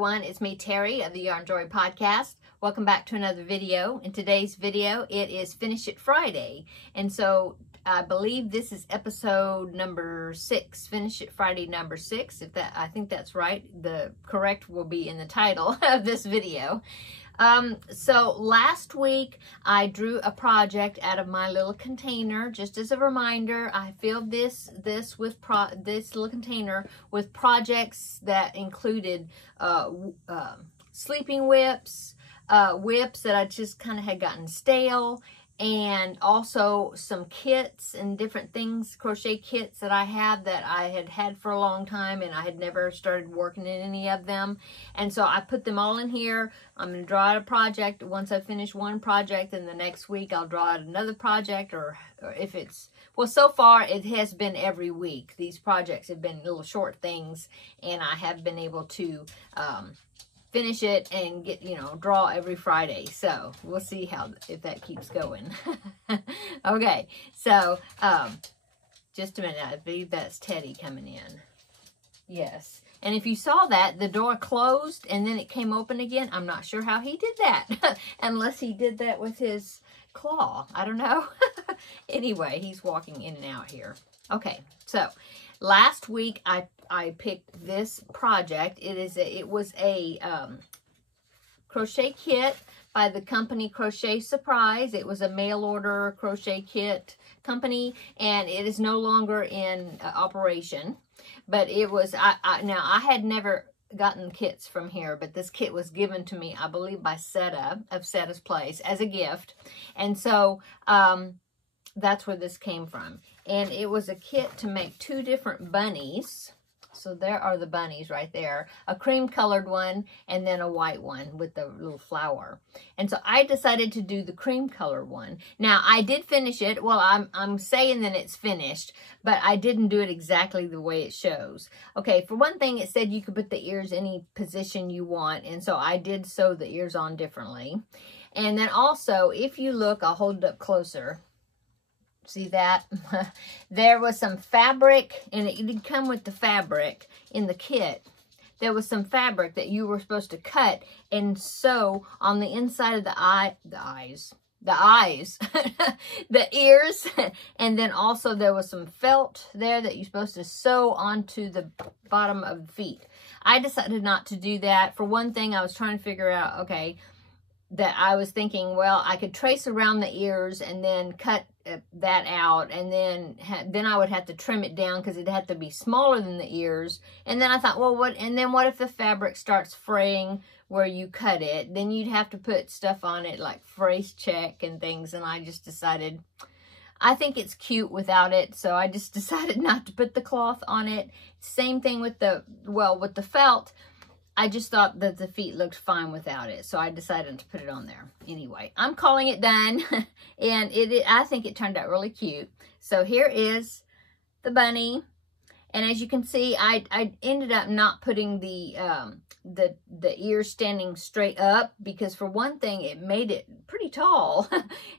everyone, it's me, Terry of the Yarnjoy podcast. Welcome back to another video. In today's video, it is Finish It Friday. And so I believe this is episode number 6, Finish It Friday number 6. I think that's right. The correct will be in the title of this video. So last week I drew a project out of my little container. Just as a reminder, I filled this little container with projects that included sleeping whips, whips that I just kind of had gotten stale, and also some kits and different things, crochet kits that I have that I had had for a long time and I had never started working in any of them. And so I put them all in here. I'm going to draw out a project. Once I finish one project, and the next week I'll draw out another project, or if it's, well, so far it has been every week. These projects have been little short things, and I have been able to finish it and get, draw every Friday. So we'll see if that keeps going. Okay, so just a minute. I believe that's Teddy coming in. Yes. And if you saw that, the door closed and then it came open again. I'm not sure how he did that. Unless he did that with his claw. I don't know. Anyway, he's walking in and out here. Okay, so last week I picked this project. It was a crochet kit by the company Crochet Surprise. It was a mail order crochet kit company, and it is no longer in operation. But it was, now I had never gotten kits from here, but this kit was given to me, I believe, by Seta of Seta's Place as a gift. And so that's where this came from. And it was a kit to make 2 different bunnies. So there are the bunnies right there. A cream colored one and then a white one with the little flower. And so I decided to do the cream color one. Now I did finish it. Well, I'm saying that it's finished, but I didn't do it exactly the way it shows. Okay, for one thing, it said you could put the ears any position you want. And so I did sew the ears on differently. And then also, if you look, I'll hold it up closer. See that? There was some fabric, and it did come with the fabric in the kit. There was some fabric that you were supposed to cut and sew on the inside of the ears, and then also there was some felt there that you're supposed to sew onto the bottom of the feet. I decided not to do that. For one thing, I was trying to figure out, okay, that I was thinking, well, I could trace around the ears and then cut that out, and then I would have to trim it down because it had to be smaller than the ears. And then I thought, well, what if the fabric starts fraying where you cut it? Then you'd have to put stuff on it like fray check and things. And I just decided, I think it's cute without it, so I just decided not to put the cloth on it. Same thing with the felt. I just thought that the feet looked fine without it, so I decided to put it on there. Anyway, I'm calling it done, and I think it turned out really cute. So here is the bunny, and as you can see, I ended up not putting the ears standing straight up, because for one thing, it made it pretty tall.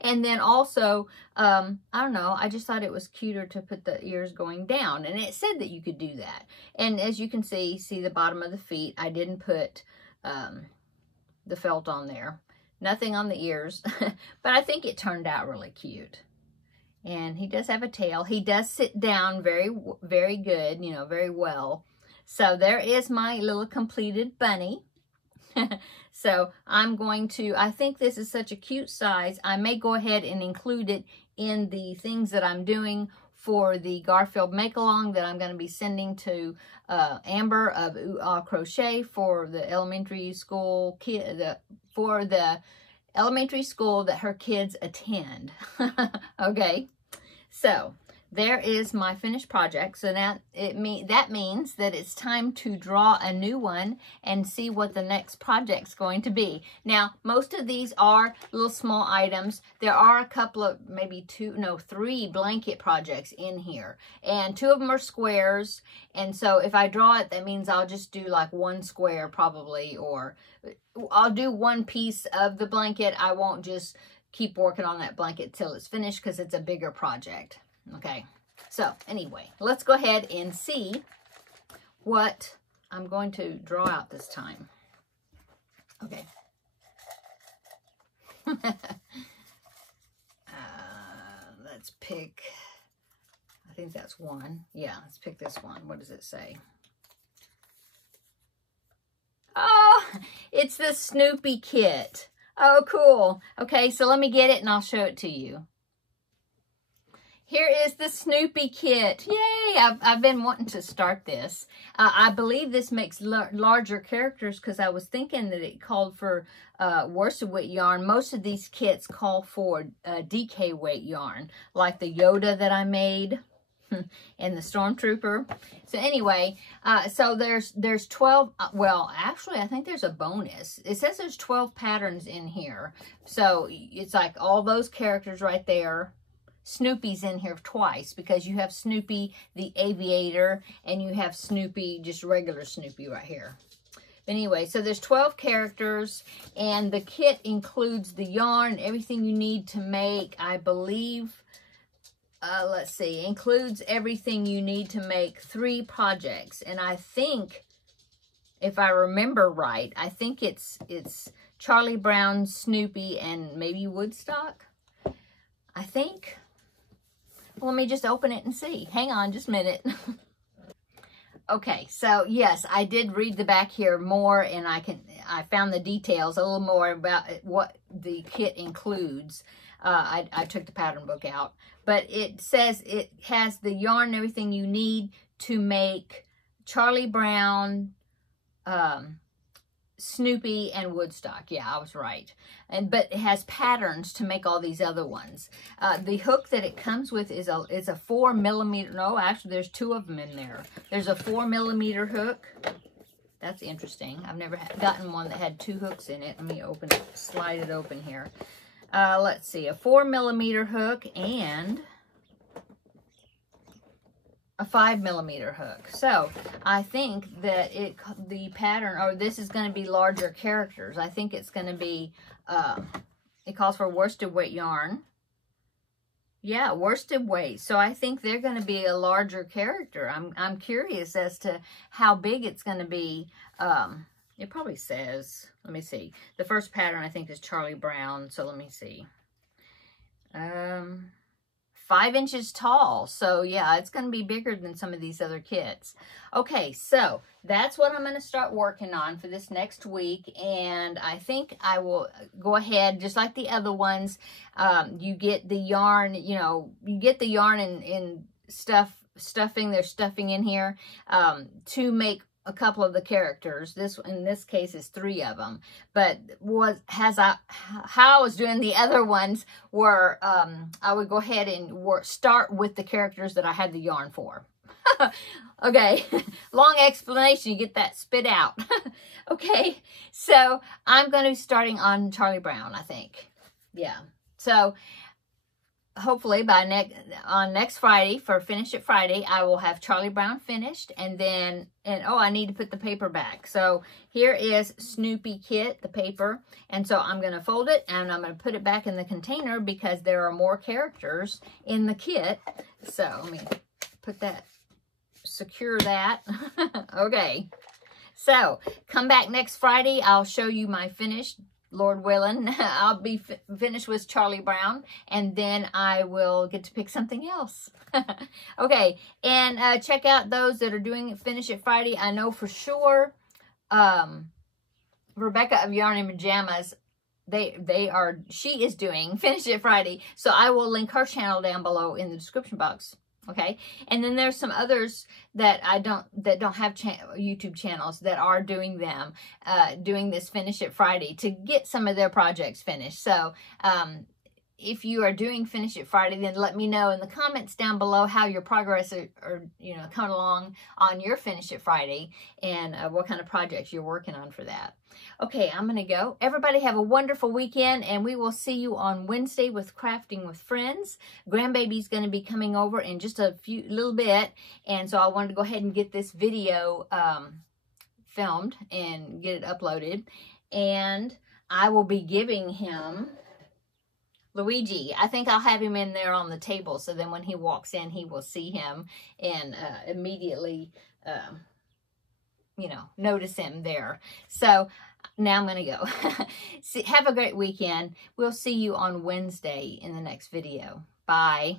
And then also, I don't know, I just thought it was cuter to put the ears going down, and it said that you could do that. And as you can see the bottom of the feet, I didn't put the felt on there. Nothing on the ears, but I think it turned out really cute. And he does have a tail. He does sit down very, very good, very well. So there is my little completed bunny. So I'm going to, I think this is such a cute size. I may go ahead and include it in the things that I'm doing for the Garfield Make-Along that I'm going to be sending to Amber of Ooh Ah Crochet for the elementary school for the elementary school that her kids attend. Okay, so there is my finished project. So now that means that it's time to draw a new one and see what the next project's going to be. Now, most of these are little small items. There are a couple of, maybe 3 blanket projects in here. And 2 of them are squares. And so if I draw it, that means I'll just do like 1 square probably, or I'll do 1 piece of the blanket. I won't just keep working on that blanket till it's finished because it's a bigger project. Okay, so anyway, let's go ahead and see what I'm going to draw out this time. Okay. Let's pick, I think that's one. Yeah, let's pick this one. What does it say? Oh, it's the Snoopy kit. Oh, cool. Okay, so let me get it and I'll show it to you. Here is the Snoopy kit. Yay! I've been wanting to start this. I believe this makes larger characters because I was thinking that it called for worsted weight yarn. Most of these kits call for DK weight yarn, like the Yoda that I made and the Stormtrooper. So anyway, so there's 12, well, actually, I think there's a bonus. It says there's 12 patterns in here. So it's like all those characters right there. Snoopy's in here twice because you have Snoopy the Aviator and you have Snoopy, just regular Snoopy right here. Anyway, so there's 12 characters and the kit includes the yarn, everything you need to make, I believe, let's see, includes everything you need to make 3 projects. And I think, if I remember right, I think it's Charlie Brown, Snoopy, and maybe Woodstock, I think. Let me just open it and see. Hang on just a minute. Okay, so yes, I did read the back here more, and I found the details a little more about what the kit includes. I took the pattern book out, but it says it has the yarn and everything you need to make Charlie Brown, Snoopy, and Woodstock. Yeah, I was right. But it has patterns to make all these other ones. The hook that it comes with is a 4mm. No, actually, there's 2 of them in there. There's a 4mm hook. That's interesting. I've never gotten one that had 2 hooks in it. Let me open it, slide it open here. Let's see, a 4mm hook and a 5mm hook. So I think that the pattern, or this is going to be larger characters. I think it's going to be, it calls for worsted weight yarn. Yeah, worsted weight. So I think they're going to be a larger character. I'm curious as to how big it's going to be. It probably says, let me see. The first pattern I think is Charlie Brown. So let me see. 5 inches tall. So yeah, it's going to be bigger than some of these other kits. Okay, so that's what I'm going to start working on for this next week. And I think I will go ahead, just like the other ones, you get the yarn, you know, you get the yarn and stuffing, there's stuffing in here to make a couple of the characters. In this case is 3 of them, but how I was doing the other ones were I would go ahead and start with the characters that I had the yarn for. Okay, long explanation, you get that spit out. Okay, so I'm going to be starting on Charlie Brown, I think. Yeah, so hopefully on next Friday, for Finish It Friday, I will have Charlie Brown finished, and then, oh, I need to put the paper back. So here is Snoopy kit, the paper, and so I'm going to fold it, and I'm going to put it back in the container because there are more characters in the kit. So let me put that, secure that. Okay, so come back next Friday. I'll show you my finished, Lord willing. I'll be finished with Charlie Brown, and then I will get to pick something else. Okay, and check out those that are doing Finish It Friday. I know for sure Rebecca of Yarn and Pajamas, she is doing Finish It Friday, so I will link her channel down below in the description box. Okay, and then there's some others that don't have YouTube channels that are doing them, doing this Finish It Friday to get some of their projects finished. So if you are doing Finish It Friday, then let me know in the comments down below how your progress are coming along on your Finish It Friday, and what kind of projects you're working on for that. Okay, I'm going to go. Everybody have a wonderful weekend, and we will see you on Wednesday with Crafting with Friends. Grandbaby's going to be coming over in just a little bit, and so I wanted to go ahead and get this video filmed and get it uploaded. And I will be giving him Luigi. I think I'll have him in there on the table, so then when he walks in, he will see him and immediately you know, notice him there. So now I'm going to go. Have a great weekend. We'll see you on Wednesday in the next video. Bye.